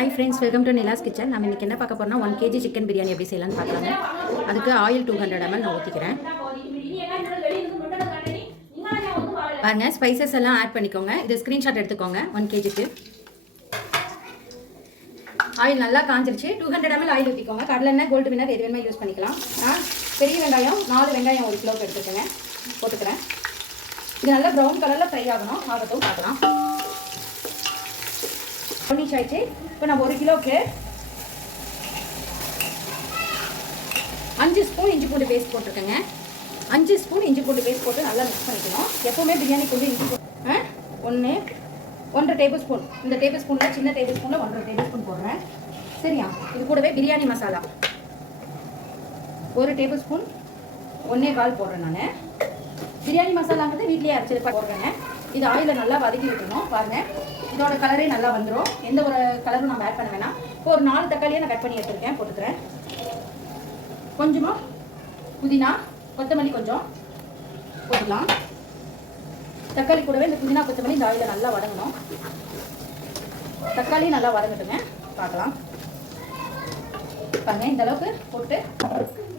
Hi friends, welcome to Nila's kitchen. நம்ம இன்றைக்கி என்ன பார்க்க போகிறோம்னா 1 kg சிக்கன் பிரியாணி எப்படி செய்யலாம்னு பார்க்கலாங்க. அதுக்கு ஆயில் 200 ml நான் ஊற்றிக்கிறேன். பாருங்க, ஸ்பைசஸ் எல்லாம் ஆட் பண்ணிக்கோங்க. இது ஸ்க்ரீன்ஷாட் எடுத்துக்கோங்க. 1 kgக்கு ஆயில் நல்லா காஞ்சிருச்சு. 200 ml ஆயில் ஊற்றிக்கோங்க. கடலெண்ணெய், கோல்டு வினர் எது வேணுமா யூஸ் பண்ணிக்கலாம். நான் பெரிய வெங்காயம் 4 வெங்காயம் 1 கிலோவுக்கு எடுத்துக்கோங்க, போட்டுக்கிறேன். இது நல்லா ப்ரௌன் கலரில் ஃப்ரை ஆகணும். ஆகட்டும், பார்க்கலாம். பண்ணிச்சு ஆயிடுச்சு. இப்போ நான் 1 கிலோவுக்கு 5 ஸ்பூன் இஞ்சி பூண்டு பேஸ்ட் போட்டிருக்கேங்க. 5 ஸ்பூன் இஞ்சி பூண்டு பேஸ்ட் போட்டு நல்லா மிக்ஸ் பண்ணிக்கணும். எப்போவுமே பிரியாணி கொஞ்சம் இஞ்சி பூண்டு 1.5 டேபிள் ஸ்பூன். இந்த டேபிள் ஸ்பூனில் சின்ன டேபிள் ஸ்பூனில் 1.5 டேபிள் ஸ்பூன் போடுறேன். சரியா? இது கூடவே பிரியாணி மசாலா 1 டேபிள் ஸ்பூன் 1.25 போடுறேன். நான் பிரியாணி மசாலாங்கிறது வீட்லேயே அரைச்சி போடுறேங்க. இது ஆயிலில் நல்லா வதக்கி விட்டுருணும். பாருங்கள், இதோட கலரே நல்லா வந்துடும். எந்த ஒரு கலரும் நம்ம ஆட் பண்ண வேணாம். இப்போ ஒரு 4 தக்காளியை நான் கட் பண்ணி எடுத்துருக்கேன், போட்டுக்கிறேன். கொஞ்சமாக புதினா, கொத்தமல்லி கொஞ்சம் போட்டுக்கலாம். தக்காளி கூடவே இந்த புதினா கொத்தமல்லி இந்த ஆயிலில் நல்லா வதங்கணும். தக்காளி நல்லா வதங்கட்டுங்க, பார்க்கலாம். பாருங்க, இந்த அளவுக்கு போட்டு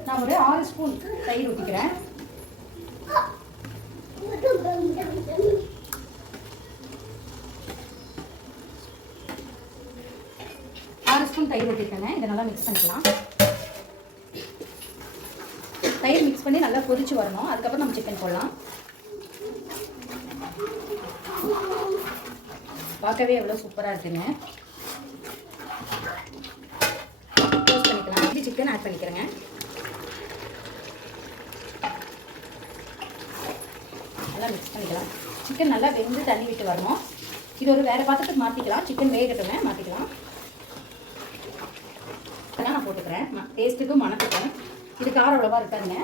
நான் ஒரு 6 ஸ்பூன் தயிர் ஊற்றிக்கிறேன். தயிர் ஊற்றிருக்கேங்க. இதை நல்லா மிக்ஸ் பண்ணிக்கலாம். தயிர் மிக்ஸ் பண்ணி நல்லா கொதிச்சு வரணும். அதுக்கப்புறம் நம்ம சிக்கன் போடலாம். பார்க்கவே எவ்வளோ சூப்பராக இருக்குங்க. க்ளோஸ் பண்ணிக்கலாம். இப்படி சிக்கன் ஆட் பண்ணிக்கிறேங்க. நல்லா மிக்ஸ் பண்ணிக்கலாம். சிக்கன் நல்லா வெந்து தண்ணி விட்டு வரணும். இது ஒரு வேறு பாத்திரத்துக்கு மாற்றிக்கலாம். சிக்கன் வேகட்டுங்க, மாற்றிக்கலாம். நான் போட்டுக்கிறேன். டேஸ்ட்டுக்கும் மணத்துக்கும். இது காரம் அவ்வளோவா இருக்காதுங்க.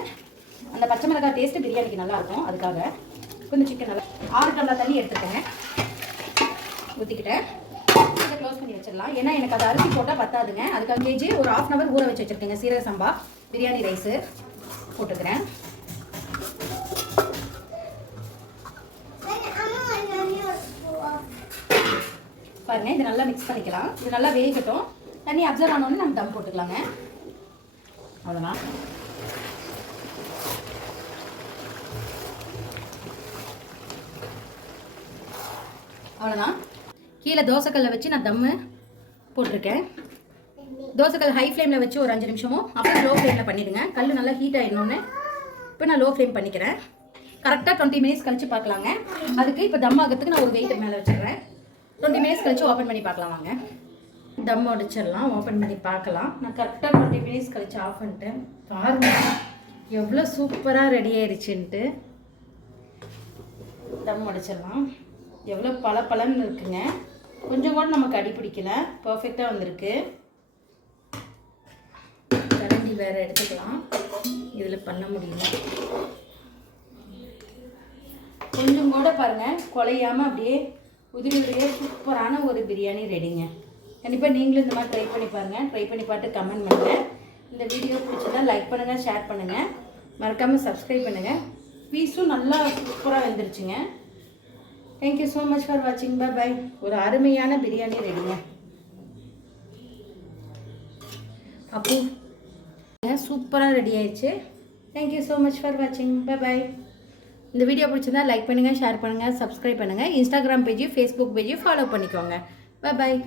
அந்த பச்சை மிளகாய் டேஸ்ட்டு பிரியாணிக்கு நல்லாயிருக்கும். அதுக்காக கொஞ்சம் சிக்கன் நல்லா 6 டம்ளர் தண்ணி எடுத்துக்கேங்க, ஊற்றிக்கிட்டேன். இதை க்ளோஸ் பண்ணி வச்சிடலாம். ஏன்னா எனக்கு அது அரிசி போட்டால் பத்தாதுங்க. அதுக்காக கேஜி ஒரு 1/2 hour ஊற வச்சு வச்சுருக்கேங்க. சீரக சம்பா பிரியாணி ரைஸு போட்டுக்கிறேன். பாருங்கள், இது நல்லா மிக்ஸ் பண்ணிக்கலாம். இது நல்லா வேகட்டும். தண்ணி அப்சர்வ் ஆனோடனே நம்ம தம் போட்டுக்கலாங்க. அவ்வளோதான். அவ்வளோதான். கீழே தோசைக்கல்லை வச்சு நான் தம்மு போட்டிருக்கேன். தோசைக்கல் ஹை ஃப்ளேமில் வச்சு ஒரு 5 நிமிஷமும் அப்புறம் லோ ஃப்ளேமில் பண்ணிவிடுங்க. கல் நல்லா ஹீட் ஆகிடணுன்னு இப்போ நான் லோ ஃப்ளேம் பண்ணிக்கிறேன். கரெக்டாக 20 மினிட்ஸ் கழித்து பார்க்கலாங்க. அதுக்கு இப்போ தம் ஆகிறதுக்கு நான் ஒரு வெயிட் மேலே வச்சிடுறேன். 20 மினிட்ஸ் கழித்து ஓப்பன் பண்ணி பார்க்கலாம் வாங்க. தம் உடைச்சிடலாம், ஓப்பன் பண்ணி பார்க்கலாம். நான் கரெக்டாக 20 மினிட்ஸ் கழிச்சு ஆஃப் பண்ணிட்டேன். பாருங்கள் எவ்வளோ சூப்பராக ரெடி ஆயிடுச்சுன்ட்டு. தம் உடைச்சிடலாம். எவ்வளோ பளபளன்னு இருக்குங்க. கொஞ்சம் கூட நமக்கு அடி பிடிக்கல, பர்ஃபெக்டாக வந்திருக்கு. கரண்டி வேறு எடுத்துக்கலாம், இதில் பண்ண முடியல. கொஞ்சம் கூட பாருங்கள் குலையாமல் அப்படியே உதிரி உதிரியாக சூப்பரான ஒரு பிரியாணி ரெடிங்க. கண்டிப்பாக நீங்களும் இந்த மாதிரி ட்ரை பண்ணி பாருங்கள். ட்ரை பண்ணி பார்த்து கமெண்ட் பண்ணுங்கள். இந்த வீடியோ பிடிச்சதா லைக் பண்ணுங்கள், ஷேர் பண்ணுங்கள், மறக்காமல் சப்ஸ்கிரைப் பண்ணுங்கள். பீஸும் நல்லா சூப்பராக வெந்துருச்சுங்க. தேங்க்யூ ஸோ மச் ஃபார் வாட்சிங். Bye bye. ஒரு அருமையான பிரியாணி ரெடிங்க. அப்போ சூப்பராக ரெடி ஆயிடுச்சு. தேங்க்யூ ஸோ மச் ஃபார் வாட்சிங். Bye bye. இந்த வீடியோ பிடிச்சதா லைக் பண்ணுங்கள், ஷேர் பண்ணுங்கள், சப்ஸ்கிரைப் பண்ணுங்கள். Instagram page, Facebook page follow பண்ணிக்கோங்க. பை பாய்.